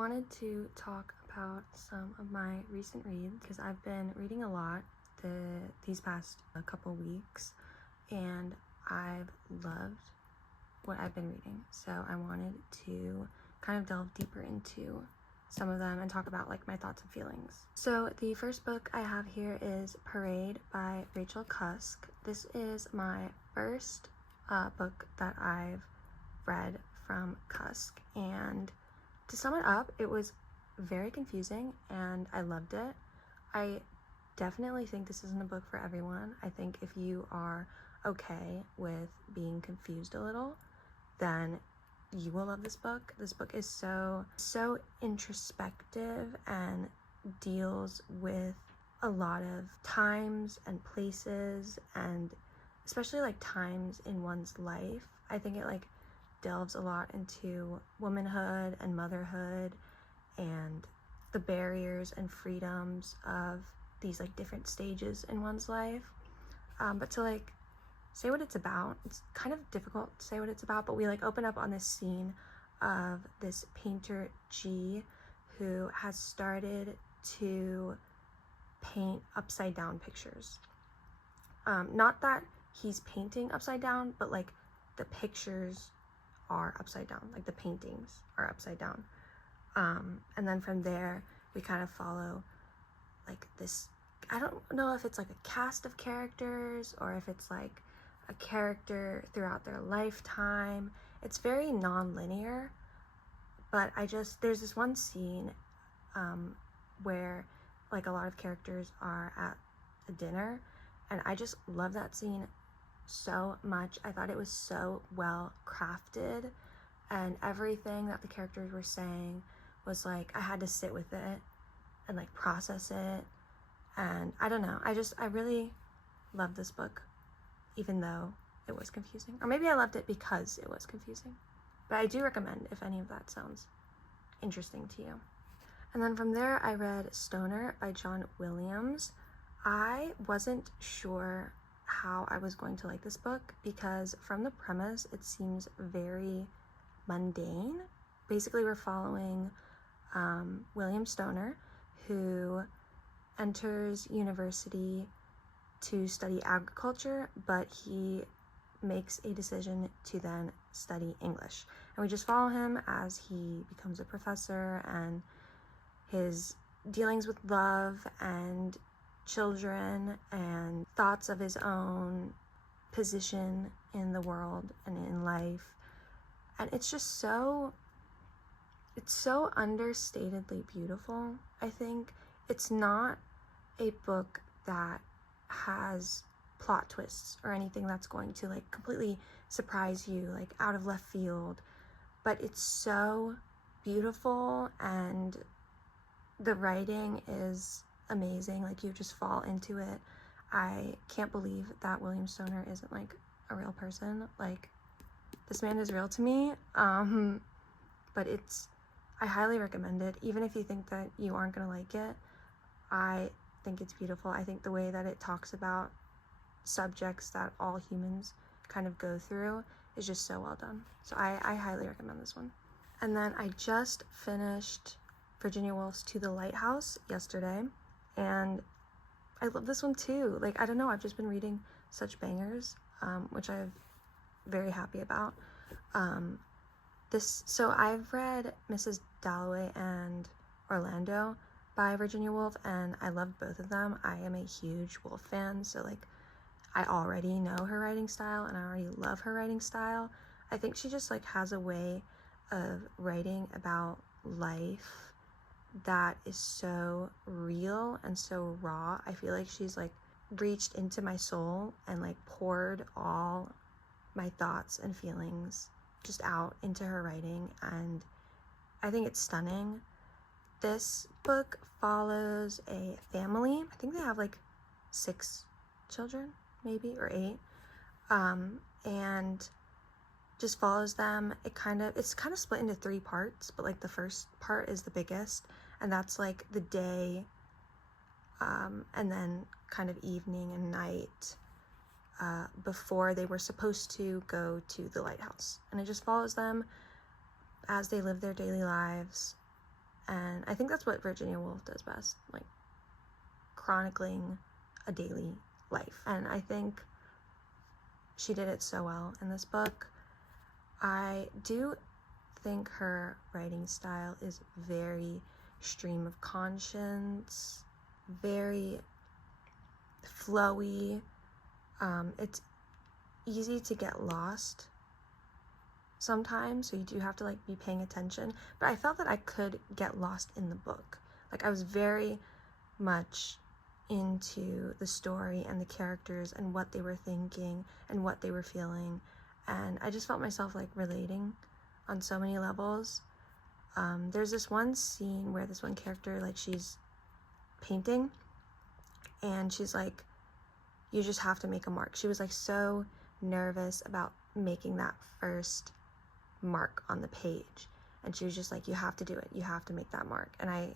wanted to talk about some of my recent reads because I've been reading a lot these past couple weeks, and I've loved what I've been reading. So I wanted to kind of delve deeper into some of them and talk about like my thoughts and feelings. So the first book I have here is Parade by Rachel Cusk. This is my first book that I've read from Cusk, and to sum it up, it was very confusing and I loved it. I definitely think this isn't a book for everyone. I think if you are okay with being confused a little, then you will love this book. This book is so introspective and deals with a lot of times and places, and especially like times in one's life. I think it like delves a lot into womanhood and motherhood and the barriers and freedoms of these like different stages in one's life. But to like say what it's about, it's kind of difficult to say what it's about, but we like open up on this scene of this painter G who has started to paint upside down pictures. Not that he's painting upside down, but like the pictures are upside down, like the paintings are upside down. And then from there we kind of follow like this, I don't know if it's like a cast of characters or if it's like a character throughout their lifetime. It's very non-linear, but there's this one scene where like a lot of characters are at a dinner, and I just love that scene so much. I thought it was so well crafted, and everything that the characters were saying was like I had to sit with it and like process it. And I don't know, I really loved this book, even though it was confusing, or maybe I loved it because it was confusing. But I do recommend if any of that sounds interesting to you. And then from there I read Stoner by John Williams. I wasn't sure how I was going to like this book because from the premise it seems very mundane. Basically we're following William Stoner, who enters university to study agriculture, but he makes a decision to then study English. And we just follow him as he becomes a professor and his dealings with love and children and thoughts of his own position in the world and in life. And it's so understatedly beautiful. I think it's not a book that has plot twists or anything that's going to like completely surprise you like out of left field, but it's so beautiful and the writing is amazing. Like you just fall into it. I can't believe that William Stoner isn't like a real person. Like this man is real to me. But I highly recommend it. Even if you think that you aren't gonna like it, I think it's beautiful. I think the way that it talks about subjects that all humans kind of go through is just so well done. So I highly recommend this one. And then I just finished Virginia Woolf's To the Lighthouse yesterday, and I love this one too. Like, I don't know, I've just been reading such bangers, which I'm very happy about. So I've read Mrs. Dalloway and Orlando by Virginia Woolf, and I loved both of them. I am a huge Woolf fan, so like I already know her writing style and I already love her writing style. I think she just like has a way of writing about life that is so real and so raw. I feel like she's like reached into my soul and like poured all my thoughts and feelings just out into her writing, and I think it's stunning. This book follows a family. I think they have like 6 children, maybe, or 8, and just follows them. It's kind of split into 3 parts, but like the first part is the biggest, and that's like the day, and then kind of evening and night before they were supposed to go to the lighthouse. And it just follows them as they live their daily lives, And I think that's what Virginia Woolf does best, like chronicling a daily life. And I think she did it so well in this book. I do think her writing style is very stream of conscience, very flowy. It's easy to get lost sometimes, so you do have to like be paying attention, but I felt that I could get lost in the book. Like I was very much into the story and the characters and what they were thinking and what they were feeling, and I just felt myself like relating on so many levels. There's this one scene where this one character, like, she's painting and she's like, you just have to make a mark. She was like so nervous about making that first mark on the page, and she was just like, you have to do it, you have to make that mark. And I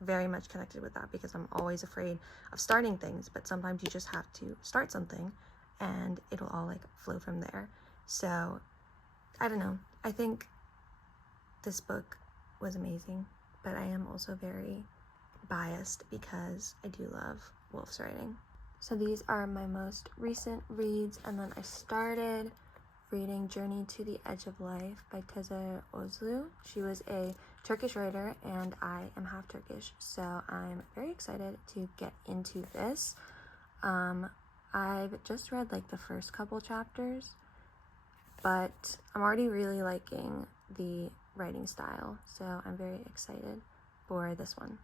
very much connected with that because I'm always afraid of starting things, but sometimes you just have to start something and it'll all like flow from there. So I don't know, I think this book was amazing, but I am also very biased because I do love Woolf's writing. So these are my most recent reads, and then I started reading Journey to the Edge of Life by Tezer Özlü. She was a Turkish writer, and I am half Turkish, so I'm very excited to get into this. I've just read like the first couple chapters, but I'm already really liking the writing style, so I'm very excited for this one.